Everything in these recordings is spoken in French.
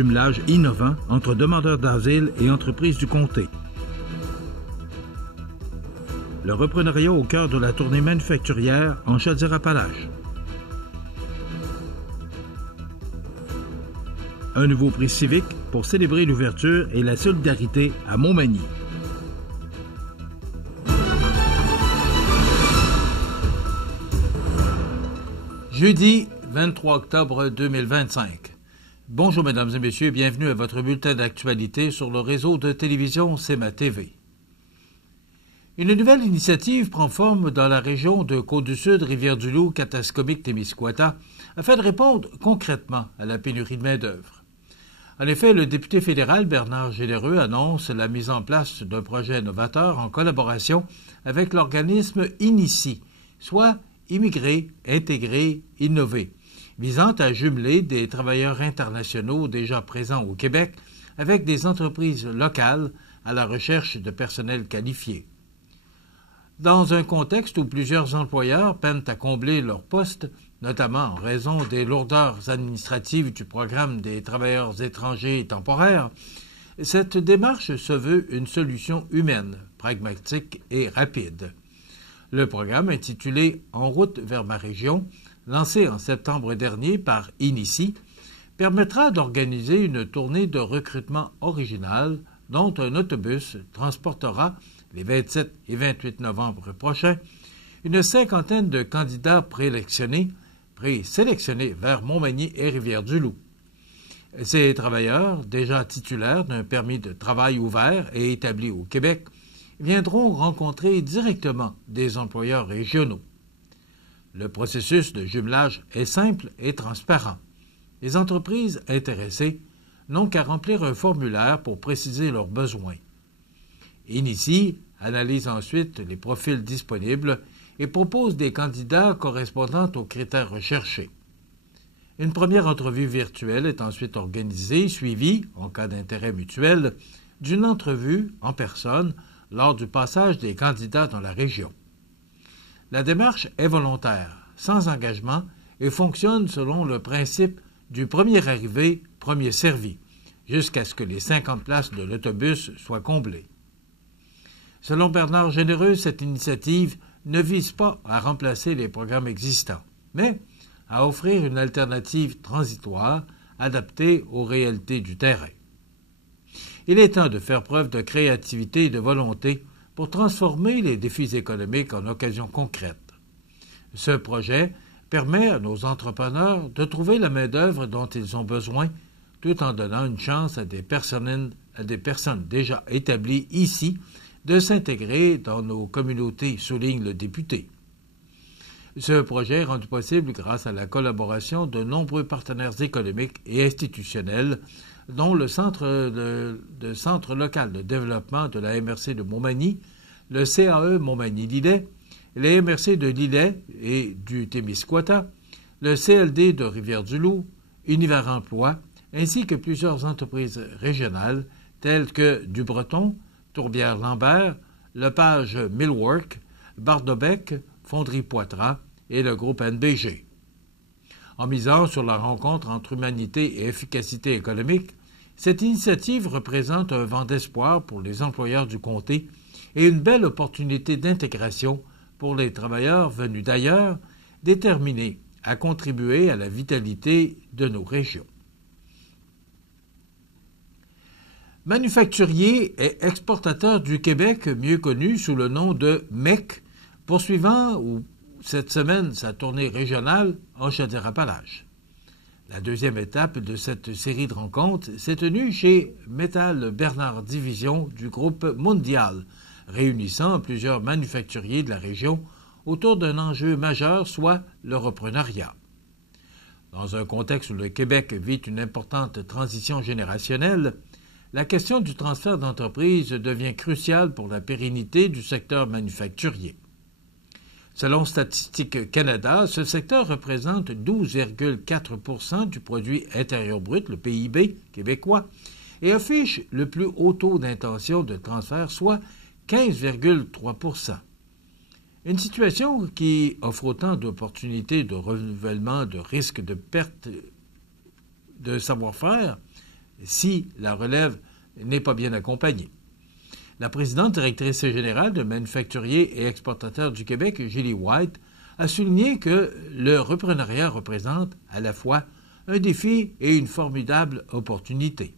jumelage innovant entre demandeurs d'asile et entreprises du comté. Le reprenariat au cœur de la tournée manufacturière en Chaudière-Appalaches. Un nouveau prix civique pour célébrer l'ouverture et la solidarité à Montmagny. Jeudi 23 octobre 2025. Bonjour mesdames et messieurs, bienvenue à votre bulletin d'actualité sur le réseau de télévision CEMA TV. Une nouvelle initiative prend forme dans la région de Côte-du-Sud, Rivière-du-Loup, Katascomique-Témiscouata, afin de répondre concrètement à la pénurie de main-d'œuvre. En effet, le député fédéral Bernard Généreux annonce la mise en place d'un projet novateur en collaboration avec l'organisme INICI, soit Immigrer, Intégrer, Innover, visant à jumeler des travailleurs internationaux déjà présents au Québec avec des entreprises locales à la recherche de personnel qualifié. Dans un contexte où plusieurs employeurs peinent à combler leurs postes, notamment en raison des lourdeurs administratives du programme des travailleurs étrangers temporaires, cette démarche se veut une solution humaine, pragmatique et rapide. Le programme intitulé « En route vers ma région », lancé en septembre dernier par INICI, permettra d'organiser une tournée de recrutement originale dont un autobus transportera, les 27 et 28 novembre prochains, une cinquantaine de candidats présélectionnés vers Montmagny et Rivière-du-Loup. Ces travailleurs, déjà titulaires d'un permis de travail ouvert et établis au Québec, viendront rencontrer directement des employeurs régionaux. Le processus de jumelage est simple et transparent. Les entreprises intéressées n'ont qu'à remplir un formulaire pour préciser leurs besoins. INICI analyse ensuite les profils disponibles et propose des candidats correspondant aux critères recherchés. Une première entrevue virtuelle est ensuite organisée, suivie, en cas d'intérêt mutuel, d'une entrevue en personne lors du passage des candidats dans la région. La démarche est volontaire, sans engagement et fonctionne selon le principe du premier arrivé, premier servi, jusqu'à ce que les 50 places de l'autobus soient comblées. Selon Bernard Généreux, cette initiative ne vise pas à remplacer les programmes existants, mais à offrir une alternative transitoire adaptée aux réalités du terrain. Il est temps de faire preuve de créativité et de volonté pour transformer les défis économiques en occasions concrètes. Ce projet permet à nos entrepreneurs de trouver la main-d'œuvre dont ils ont besoin, tout en donnant une chance à des personnes déjà établies ici de s'intégrer dans nos communautés, souligne le député. Ce projet est rendu possible grâce à la collaboration de nombreux partenaires économiques et institutionnels, dont le Centre local de développement de la MRC de Montmagny, le CAE Montmagny-Lillet, les MRC de Lillet et du Témiscouata, le CLD de Rivière-du-Loup, Univers Emploi, ainsi que plusieurs entreprises régionales telles que Dubreton, Tourbière-Lambert, Lepage Millwork, Bardobec, Fonderie Poitras et le groupe NBG. En misant sur la rencontre entre humanité et efficacité économique, cette initiative représente un vent d'espoir pour les employeurs du comté et une belle opportunité d'intégration pour les travailleurs venus d'ailleurs, déterminés à contribuer à la vitalité de nos régions. Manufacturier et exportateur du Québec, mieux connu sous le nom de MEC, poursuivant cette semaine sa tournée régionale en Chaudière-Appalaches. La deuxième étape de cette série de rencontres s'est tenue chez Métal Bernard Division du groupe Mondial, réunissant plusieurs manufacturiers de la région autour d'un enjeu majeur, soit le reprenariat. Dans un contexte où le Québec vit une importante transition générationnelle, la question du transfert d'entreprise devient cruciale pour la pérennité du secteur manufacturier. Selon Statistique Canada, ce secteur représente 12,4 % du produit intérieur brut, le PIB québécois, et affiche le plus haut taux d'intention de transfert, soit 15,3 %. Une situation qui offre autant d'opportunités de renouvellement, de risques de perte de savoir-faire si la relève n'est pas bien accompagnée. La présidente directrice générale de Manufacturiers et Exportateurs du Québec, Julie White, a souligné que le reprenariat représente à la fois un défi et une formidable opportunité.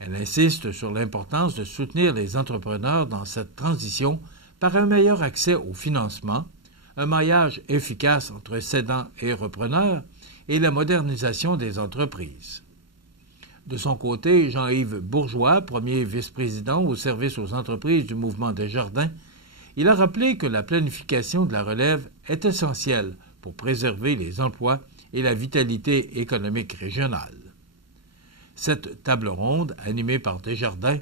Elle insiste sur l'importance de soutenir les entrepreneurs dans cette transition par un meilleur accès au financement, un maillage efficace entre cédants et repreneurs et la modernisation des entreprises. De son côté, Jean-Yves Bourgeois, premier vice-président au service aux entreprises du mouvement Desjardins, il a rappelé que la planification de la relève est essentielle pour préserver les emplois et la vitalité économique régionale. Cette table ronde, animée par Desjardins,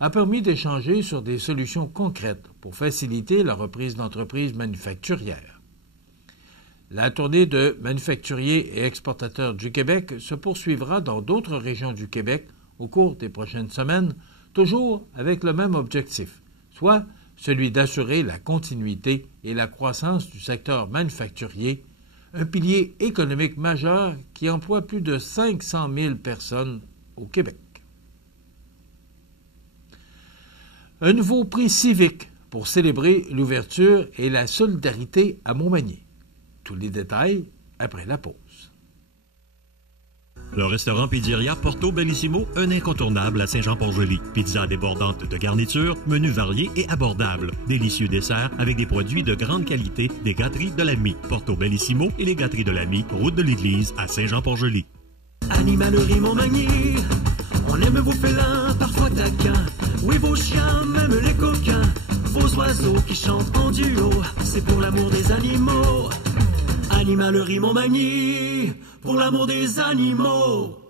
a permis d'échanger sur des solutions concrètes pour faciliter la reprise d'entreprises manufacturières. La tournée de Manufacturiers et Exportateurs du Québec se poursuivra dans d'autres régions du Québec au cours des prochaines semaines, toujours avec le même objectif, soit celui d'assurer la continuité et la croissance du secteur manufacturier, un pilier économique majeur qui emploie plus de 500 000 personnes au Québec. Un nouveau prix civique pour célébrer l'ouverture et la solidarité à Montmagny. Tous les détails après la pause. Le restaurant Pizzeria Porto Bellissimo, un incontournable à Saint-Jean-Port-Joli. Pizza débordante de garniture, menus variés et abordables. Délicieux desserts avec des produits de grande qualité des gâteries de l'Ami. Porto Bellissimo et les gâteries de l'Ami, route de l'église à Saint-Jean-Port-Joli. Animalerie Montmagny, on aime vos félins, parfois taquins. Oui, vos chiens, même les coquins. Vos oiseaux qui chantent en duo, c'est pour l'amour des animaux. Animalerie Montmagny, pour l'amour des animaux.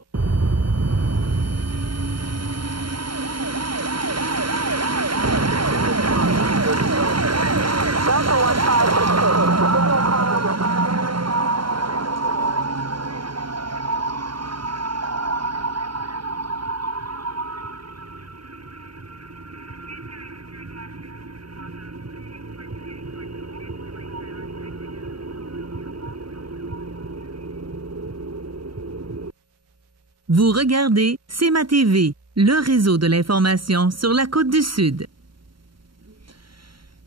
Vous regardez C'est ma TV, le réseau de l'information sur la Côte-du-Sud.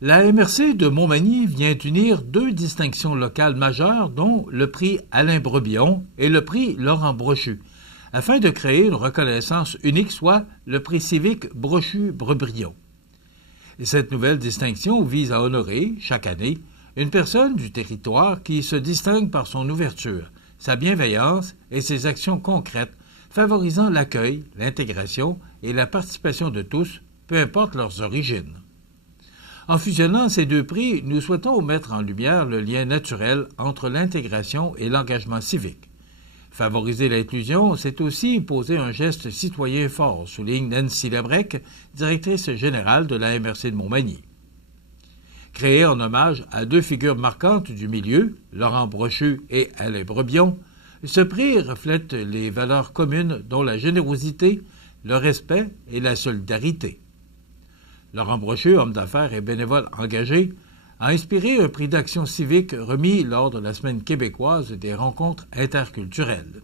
La MRC de Montmagny vient unir deux distinctions locales majeures, dont le prix Alain Brebillon et le prix Laurent Brochu, afin de créer une reconnaissance unique, soit le prix civique Brochu-Brebillon. Cette nouvelle distinction vise à honorer, chaque année, une personne du territoire qui se distingue par son ouverture, sa bienveillance et ses actions concrètes, favorisant l'accueil, l'intégration et la participation de tous, peu importe leurs origines. En fusionnant ces deux prix, nous souhaitons mettre en lumière le lien naturel entre l'intégration et l'engagement civique. Favoriser l'inclusion, c'est aussi poser un geste citoyen fort, souligne Nancy Labrec, directrice générale de la MRC de Montmagny. Créé en hommage à deux figures marquantes du milieu, Laurent Brochu et Alain Brebillon, ce prix reflète les valeurs communes dont la générosité, le respect et la solidarité. Laurent Brochu, homme d'affaires et bénévole engagé, a inspiré un prix d'action civique remis lors de la Semaine québécoise des rencontres interculturelles.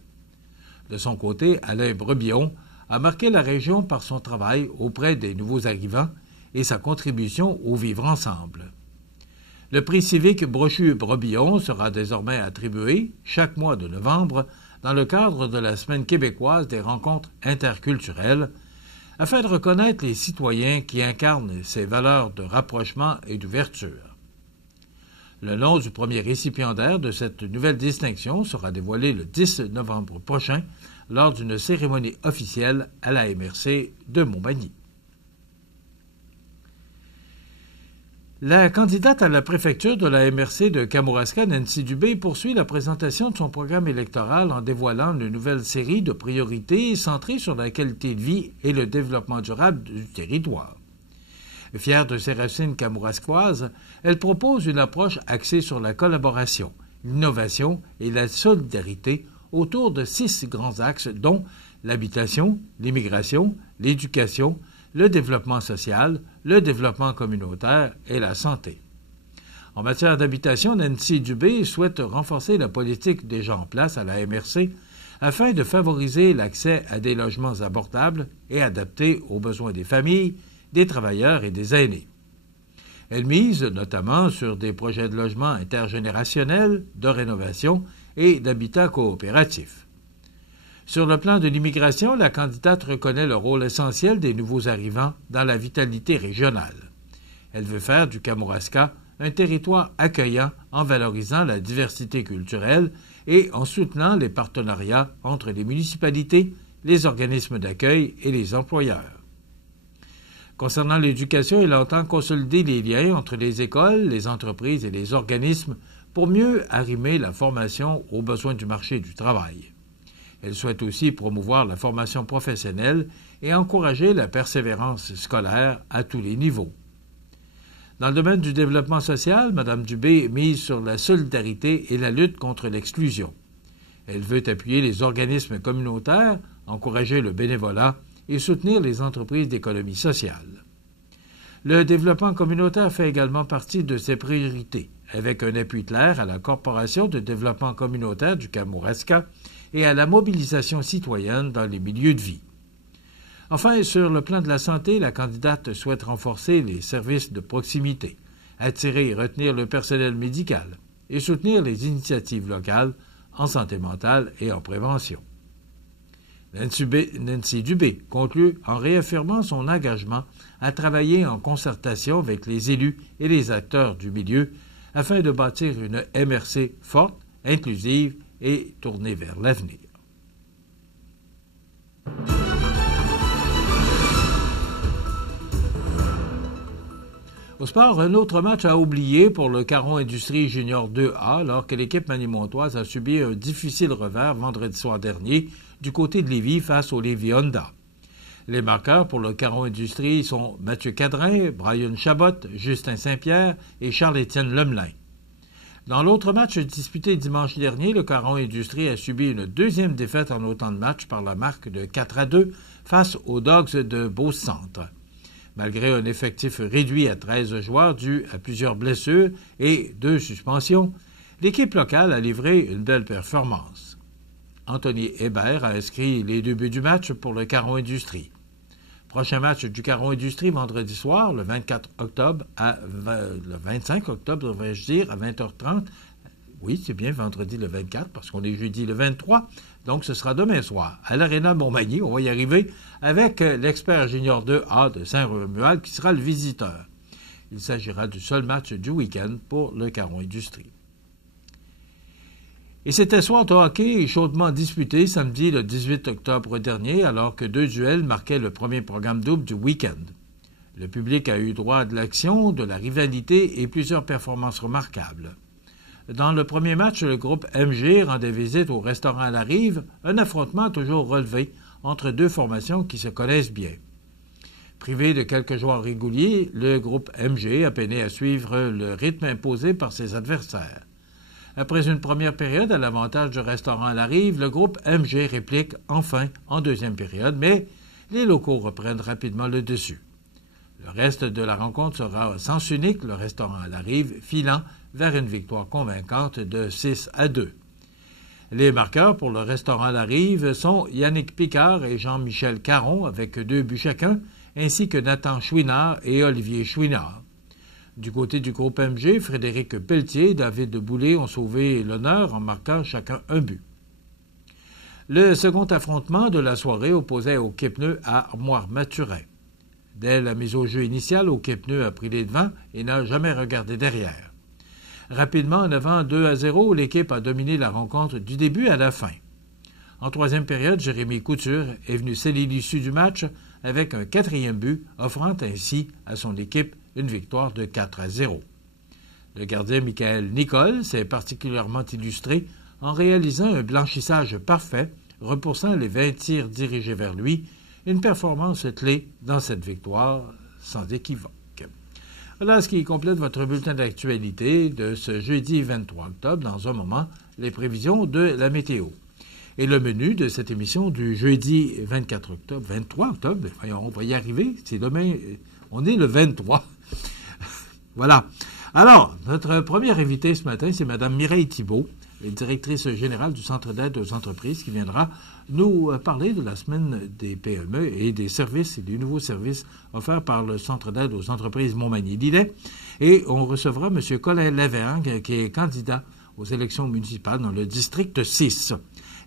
De son côté, Alain Brebillon a marqué la région par son travail auprès des nouveaux arrivants et sa contribution au vivre ensemble. Le prix civique Brochu-Brebillon sera désormais attribué chaque mois de novembre dans le cadre de la Semaine québécoise des rencontres interculturelles, afin de reconnaître les citoyens qui incarnent ces valeurs de rapprochement et d'ouverture. Le nom du premier récipiendaire de cette nouvelle distinction sera dévoilé le 10 novembre prochain lors d'une cérémonie officielle à la MRC de Montmagny. La candidate à la préfecture de la MRC de Kamouraska, Nancy Dubé, poursuit la présentation de son programme électoral en dévoilant une nouvelle série de priorités centrées sur la qualité de vie et le développement durable du territoire. Fière de ses racines kamouraskoises, elle propose une approche axée sur la collaboration, l'innovation et la solidarité autour de 6 grands axes, dont l'habitation, l'immigration, l'éducation, le développement social, le développement communautaire et la santé. En matière d'habitation, Nancy Dubé souhaite renforcer la politique déjà en place à la MRC afin de favoriser l'accès à des logements abordables et adaptés aux besoins des familles, des travailleurs et des aînés. Elle mise notamment sur des projets de logement intergénérationnels, de rénovation et d'habitat coopératif. Sur le plan de l'immigration, la candidate reconnaît le rôle essentiel des nouveaux arrivants dans la vitalité régionale. Elle veut faire du Kamouraska un territoire accueillant en valorisant la diversité culturelle et en soutenant les partenariats entre les municipalités, les organismes d'accueil et les employeurs. Concernant l'éducation, elle entend consolider les liens entre les écoles, les entreprises et les organismes pour mieux arrimer la formation aux besoins du marché du travail. Elle souhaite aussi promouvoir la formation professionnelle et encourager la persévérance scolaire à tous les niveaux. Dans le domaine du développement social, Mme Dubé mise sur la solidarité et la lutte contre l'exclusion. Elle veut appuyer les organismes communautaires, encourager le bénévolat et soutenir les entreprises d'économie sociale. Le développement communautaire fait également partie de ses priorités, avec un appui clair à la Corporation de développement communautaire du Kamouraska et à la mobilisation citoyenne dans les milieux de vie. Enfin, sur le plan de la santé, la candidate souhaite renforcer les services de proximité, attirer et retenir le personnel médical et soutenir les initiatives locales en santé mentale et en prévention. Nancy Dubé conclut en réaffirmant son engagement à travailler en concertation avec les élus et les acteurs du milieu afin de bâtir une MRC forte, inclusive et tournée vers l'avenir. Au sport, un autre match à oublier pour le Caron Industrie Junior 2A alors que l'équipe manimontoise a subi un difficile revers vendredi soir dernier du côté de Lévis face au Lévis Honda. Les marqueurs pour le Caron Industrie sont Mathieu Cadrin, Brian Chabot, Justin Saint-Pierre et Charles-Étienne Lemelin. Dans l'autre match disputé dimanche dernier, le Caron Industrie a subi une deuxième défaite en autant de matchs par la marque de 4-2 face aux Dogs de Beauce-Centre. Malgré un effectif réduit à 13 joueurs dû à plusieurs blessures et 2 suspensions, l'équipe locale a livré une belle performance. Anthony Hébert a inscrit les 2 buts du match pour le Caron Industrie. Prochain match du Caron Industrie vendredi soir, le 25 octobre, à 20h30. Oui, c'est bien vendredi le 24 parce qu'on est jeudi le 23. Donc, ce sera demain soir à l'Aréna de Montmagny. On va y arriver avec l'expert junior 2A de Saint-Romuald qui sera le visiteur. Il s'agira du seul match du week-end pour le Caron Industrie. Et c'était soir de hockey chaudement disputé samedi le 18 octobre dernier alors que 2 duels marquaient le premier programme double du week-end. Le public a eu droit à de l'action, de la rivalité et plusieurs performances remarquables. Dans le premier match, le groupe MG rendait visite au restaurant à la Rive, un affrontement toujours relevé entre 2 formations qui se connaissent bien. Privé de quelques joueurs réguliers, le groupe MG a peiné à suivre le rythme imposé par ses adversaires. Après une première période à l'avantage du restaurant à la Rive, le groupe MG réplique enfin en deuxième période, mais les locaux reprennent rapidement le dessus. Le reste de la rencontre sera à sens unique, le restaurant à la Rive filant vers une victoire convaincante de 6-2. Les marqueurs pour le restaurant à la Rive sont Yannick Picard et Jean-Michel Caron avec 2 buts chacun, ainsi que Nathan Chouinard et Olivier Chouinard. Du côté du groupe MG, Frédéric Pelletier et David Boulay ont sauvé l'honneur en marquant chacun 1 but. Le second affrontement de la soirée opposait au Quai-Pneu à Armoire-Maturin. Dès la mise au jeu initiale, au Quai-Pneu a pris les devants et n'a jamais regardé derrière. Rapidement, en avant 2-0, l'équipe a dominé la rencontre du début à la fin. En troisième période, Jérémy Couture est venu sceller l'issue du match avec un 4e but, offrant ainsi à son équipe une victoire de 4-0. Le gardien Michael Nicole s'est particulièrement illustré en réalisant un blanchissage parfait, repoussant les 20 tirs dirigés vers lui, une performance clé dans cette victoire sans équivoque. Voilà ce qui complète votre bulletin d'actualité de ce jeudi 23 octobre. Dans un moment, les prévisions de la météo. Et le menu de cette émission du jeudi 23 octobre, voyons, on va y arriver, c'est demain, on est le 23. Voilà. Alors, notre première invitée ce matin, c'est Mme Mireille Thibault, directrice générale du Centre d'aide aux entreprises, qui viendra nous parler de la semaine des PME et des services et des nouveaux services offerts par le Centre d'aide aux entreprises Montmagny-Lillet. Et on recevra M. Colin Lavergne, qui est candidat aux élections municipales dans le district 6.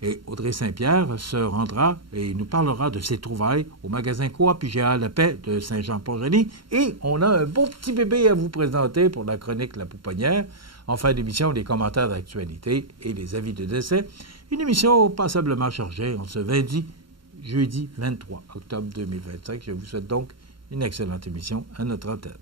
Et Audrey Saint-Pierre se rendra et nous parlera de ses trouvailles au magasin Coop IGA La Paix de Saint-Jean-Port-Joli. Et on a un beau petit bébé à vous présenter pour la chronique La Pouponnière. En fin d'émission, les commentaires d'actualité et les avis de décès. Une émission passablement chargée en ce jeudi 23 octobre 2025. Je vous souhaite donc une excellente émission à notre antenne.